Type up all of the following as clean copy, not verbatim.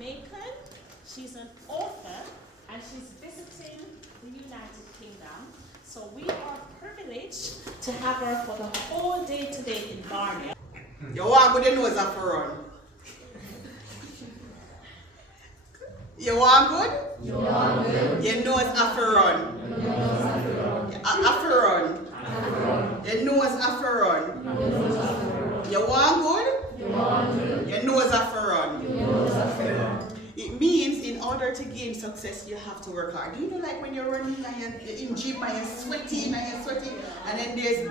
Jamaican. She's an author and she's visiting the United Kingdom. So we are privileged to have her for the whole day today in Barnia. You want good, you know it's a for run. You want good? You want good. You know it's a for run. A for run. You know it's a for run. You want good? You want good. You know it's a for run. It means in order to gain success, you have to work hard. Do you know, like when you're running and you're in gym and you're sweating and then there's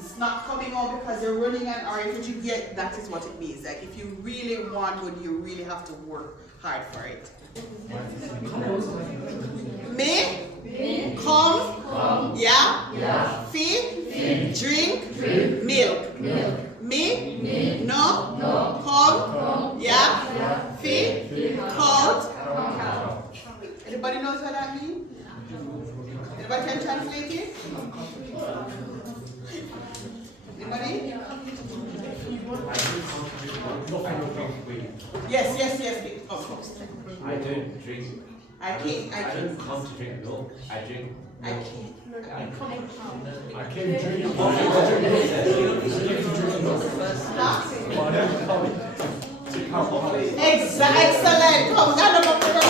snot coming out because you're running, and or if you get, that is what it means. Like if you really want good, you really have to work hard for it. Me? Come. Yeah. Feed. Drink. Milk. Me? No. Come. Yeah. Feed. Count. Anybody knows what that means? Anybody can translate it? Anybody? Yes. Of course. I don't drink. I can't. I don't come to drink milk. I drink. I can't. I came to drink milk. Excellent. Come, stand up for the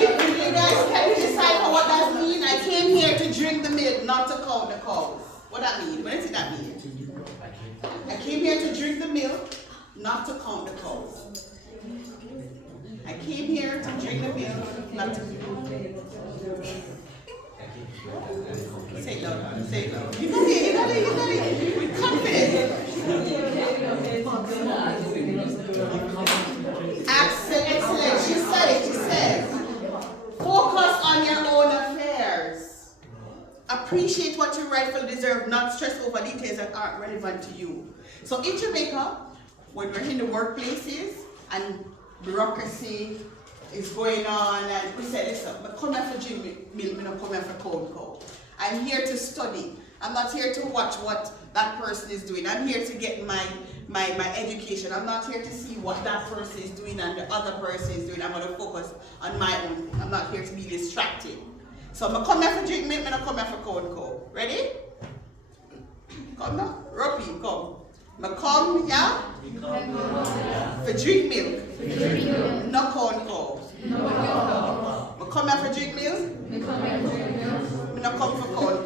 You guys, can you decipher what that means? I came here to drink the milk, not to count the cows. What that mean? What does that mean? I came here to drink the milk, not to count the cows. I came here to drink the milk, not to. Say it loud. Say it loud. You got it. With confidence. Excellent. She said, focus on your own affairs. Appreciate what you rightfully deserve, not stress over details that aren't relevant to you. So in Jamaica, when we're in the workplaces and bureaucracy is going on, and we say, listen, I come here for gym milk, I don't come here for cold. I'm here to study. I'm not here to watch what that person is doing. I'm here to get my education. I'm not here to see what that person is doing and the other person is doing. I'm going to focus on my own thing. I'm not here to be distracted. So I'm come here for drink milk, I come here for cold. Ready? Come now. Ruppy, come. I come, yeah? For drink milk. No cold. I come here for drink milk. I come for cold.